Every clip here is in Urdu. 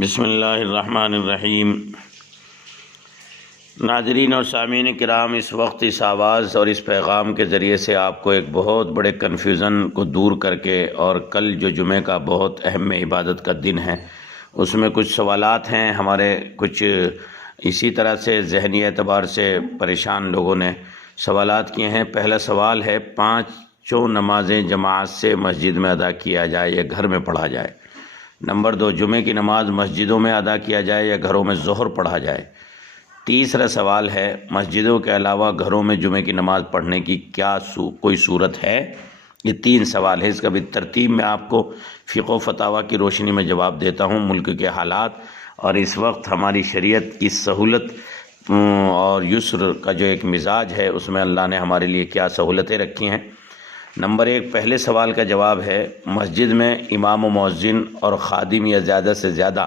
بسم اللہ الرحمن الرحیم۔ ناظرین اور سامعین کرام، اس وقت اس آواز اور اس پیغام کے ذریعے سے آپ کو ایک بہت بڑے کنفیوژن کو دور کر کے، اور کل جو جمعہ کا بہت اہم عبادت کا دن ہے، اس میں کچھ سوالات ہیں ہمارے، کچھ اسی طرح سے ذہنی اعتبار سے پریشان لوگوں نے سوالات کیے ہیں۔ پہلا سوال ہے، 5 نمازیں جماعت سے مسجد میں ادا کیا جائے یا گھر میں پڑھا جائے؟ نمبر 2، جمعے کی نماز مسجدوں میں ادا کیا جائے یا گھروں میں ظہر پڑھا جائے؟ تیسرا سوال ہے، مسجدوں کے علاوہ گھروں میں جمعے کی نماز پڑھنے کی کیا کوئی صورت ہے؟ یہ 3 سوال ہے، اس کا بھی ترتیب میں آپ کو فقہ و فتاویٰ کی روشنی میں جواب دیتا ہوں۔ ملک کے حالات اور اس وقت ہماری شریعت کی سہولت اور یسر کا جو ایک مزاج ہے، اس میں اللہ نے ہمارے لیے کیا سہولتیں رکھی ہیں۔ نمبر 1، پہلے سوال کا جواب ہے، مسجد میں امام و مؤذن اور خادم یا زیادہ سے زیادہ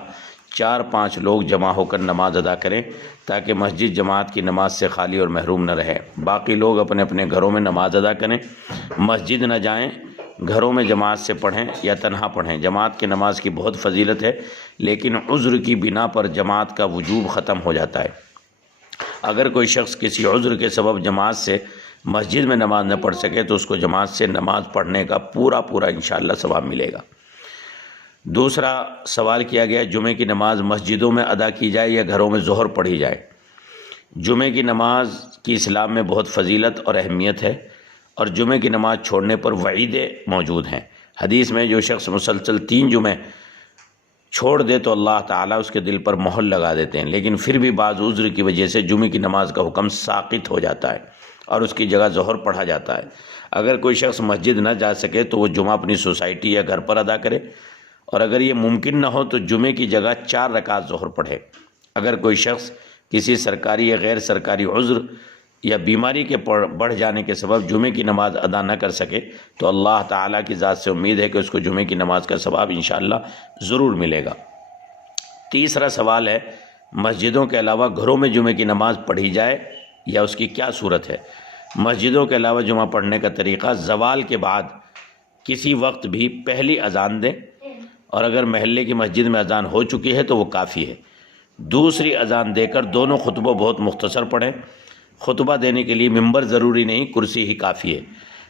4-5 لوگ جمع ہو کر نماز ادا کریں تاکہ مسجد جماعت کی نماز سے خالی اور محروم نہ رہے۔ باقی لوگ اپنے اپنے گھروں میں نماز ادا کریں، مسجد نہ جائیں، گھروں میں جماعت سے پڑھیں یا تنہا پڑھیں۔ جماعت کی نماز کی بہت فضیلت ہے، لیکن عذر کی بنا پر جماعت کا وجوب ختم ہو جاتا ہے۔ اگر کوئی شخص کسی عذر کے سبب جماعت سے مسجد میں نماز نہ پڑھ سکے تو اس کو جماعت سے نماز پڑھنے کا پورا انشاءاللہ ثواب ملے گا۔ دوسرا سوال کیا گیا، جمعے کی نماز مسجدوں میں ادا کی جائے یا گھروں میں ظہر پڑھی جائے؟ جمعے کی نماز کی اسلام میں بہت فضیلت اور اہمیت ہے، اور جمعے کی نماز چھوڑنے پر وعیدیں موجود ہیں۔ حدیث میں جو شخص مسلسل 3 جمعے چھوڑ دے تو اللہ تعالیٰ اس کے دل پر مہر لگا دیتے ہیں، لیکن پھر بھی بعض عذر کی وجہ سے جمعے کی نماز کا حکم ساقط ہو جاتا ہے اور اس کی جگہ ظہر پڑھا جاتا ہے۔ اگر کوئی شخص مسجد نہ جا سکے تو وہ جمعہ اپنی سوسائٹی یا گھر پر ادا کرے، اور اگر یہ ممکن نہ ہو تو جمعے کی جگہ 4 رکعت ظہر پڑھے۔ اگر کوئی شخص کسی سرکاری یا غیر سرکاری عذر یا بیماری کے بڑھ جانے کے سبب جمعے کی نماز ادا نہ کر سکے تو اللہ تعالیٰ کی ذات سے امید ہے کہ اس کو جمعے کی نماز کا ثواب انشاءاللہ ضرور ملے گا۔ تیسرا سوال ہے، مسجدوں کے علاوہ گھروں میں جمعے کی نماز پڑھی جائے یا اس کی کیا صورت ہے؟ مسجدوں کے علاوہ جمعہ پڑھنے کا طریقہ، زوال کے بعد کسی وقت بھی پہلی اذان دیں، اور اگر محلے کی مسجد میں اذان ہو چکی ہے تو وہ کافی ہے۔ دوسری اذان دے کر دونوں خطبہ بہت مختصر پڑھیں۔ خطبہ دینے کے لیے ممبر ضروری نہیں، کرسی ہی کافی ہے۔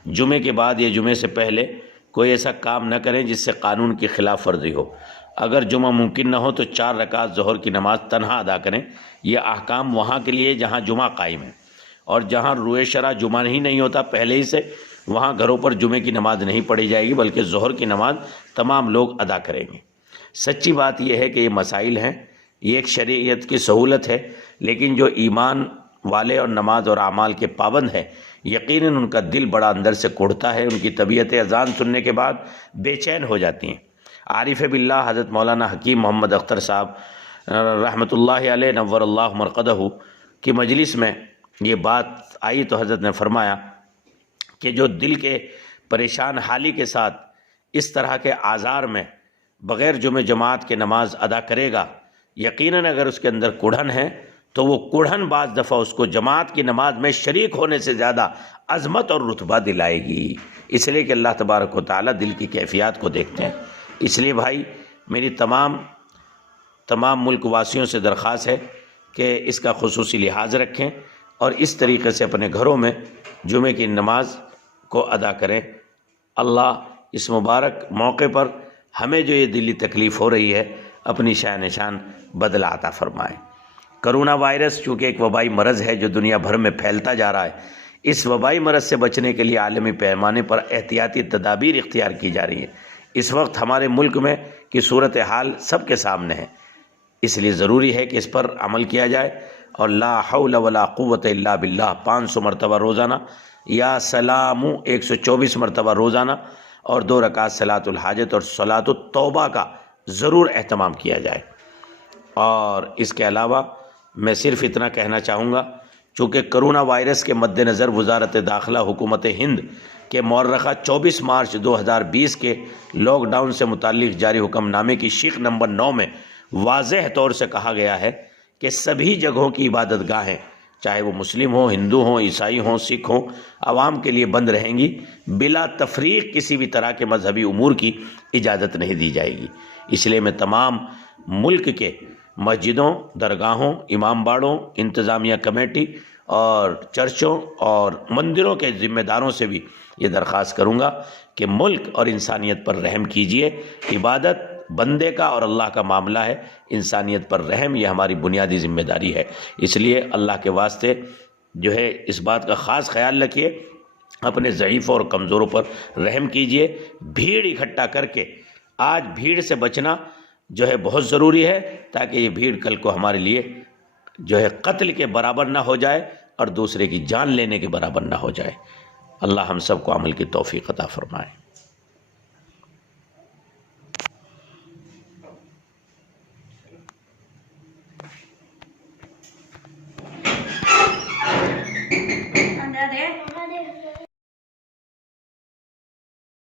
جمعے کے بعد یا جمعے سے پہلے کوئی ایسا کام نہ کریں جس سے قانون کی خلاف ورزی ہو۔ اگر جمعہ ممکن نہ ہو تو 4 رکعت ظہر کی نماز تنہا ادا کریں۔ یہ احکام وہاں کے لیے جہاں جمعہ قائم ہے، اور جہاں روئے شرع جمعہ ہی نہیں ہوتا پہلے ہی سے، وہاں گھروں پر جمعے کی نماز نہیں پڑھی جائے گی، بلکہ ظہر کی نماز تمام لوگ ادا کریں گے۔ سچی بات یہ ہے کہ یہ مسائل ہیں، یہ ایک شریعت کی سہولت ہے، لیکن جو ایمان والے اور نماز اور اعمال کے پابند ہیں، یقیناً ان کا دل بڑا اندر سے کوڑتا ہے، ان کی طبیعتیں اذان سننے کے بعد بے چین ہو جاتی ہیں۔ عارف باللہ حضرت مولانا حکیم محمد اختر صاحب رحمۃ اللہ علیہ نور اللہ مرقدہ کی مجلس میں یہ بات آئی تو حضرت نے فرمایا کہ جو دل کے پریشان حالی کے ساتھ اس طرح کے آزار میں بغیر جمعہ جماعت کے نماز ادا کرے گا، یقیناً اگر اس کے اندر کڑھن ہے تو وہ کڑھن بعض دفعہ اس کو جماعت کی نماز میں شریک ہونے سے زیادہ عظمت اور رتبہ دلائے گی، اس لیے کہ اللہ تبارک و تعالیٰ دل کی کیفیات کو دیکھتے ہیں۔ اس لیے بھائی، میری تمام ملک واسیوں سے درخواست ہے کہ اس کا خصوصی لحاظ رکھیں اور اس طریقے سے اپنے گھروں میں جمعے کی نماز کو ادا کریں۔ اللہ اس مبارک موقع پر ہمیں جو یہ دلی تکلیف ہو رہی ہے، اپنی شان نشان بدلہ عطا فرمائے۔ کرونا وائرس چونکہ ایک وبائی مرض ہے جو دنیا بھر میں پھیلتا جا رہا ہے، اس وبائی مرض سے بچنے کے لیے عالمی پیمانے پر احتیاطی تدابیر اختیار کی جا رہی ہیں۔ اس وقت ہمارے ملک میں کی صورتحال سب کے سامنے ہے، اس لیے ضروری ہے کہ اس پر عمل کیا جائے، اور لا حول ولا قوت الا باللہ 500 مرتبہ روزانہ، یا سلام 124 مرتبہ روزانہ، اور 2 رکعت صلاۃ الحاجت اور صلاۃ التوبہ کا ضرور اہتمام کیا جائے۔ اور اس کے علاوہ میں صرف اتنا کہنا چاہوں گا، چونکہ کرونا وائرس کے مد نظر وزارت داخلہ حکومت ہند کے مورخہ 24 مارچ 2020 کے لاک ڈاؤن سے متعلق جاری حکم نامے کی شق نمبر 9 میں واضح طور سے کہا گیا ہے کہ سبھی جگہوں کی عبادت گاہیں، چاہے وہ مسلم ہوں، ہندو ہوں، عیسائی ہوں، سکھ ہوں، عوام کے لیے بند رہیں گی، بلا تفریق کسی بھی طرح کے مذہبی امور کی اجازت نہیں دی جائے گی۔ اس لیے میں تمام ملک کے مسجدوں، درگاہوں، امام باڑوں، انتظامیہ کمیٹی اور چرچوں اور مندروں کے ذمہ داروں سے بھی یہ درخواست کروں گا کہ ملک اور انسانیت پر رحم کیجئے۔ عبادت بندے کا اور اللہ کا معاملہ ہے، انسانیت پر رحم یہ ہماری بنیادی ذمہ داری ہے۔ اس لیے اللہ کے واسطے جو ہے اس بات کا خاص خیال رکھیے، اپنے ضعیفوں اور کمزوروں پر رحم کیجئے۔ بھیڑ اکٹھا کر کے آج بھیڑ سے بچنا جو ہے بہت ضروری ہے، تاکہ یہ بھیڑ کل کو ہمارے لیے جو ہے قتل کے برابر نہ ہو جائے اور دوسرے کی جان لینے کے برابر نہ ہو جائے۔ اللہ ہم سب کو عمل کی توفیق عطا فرمائے۔ Anda deh.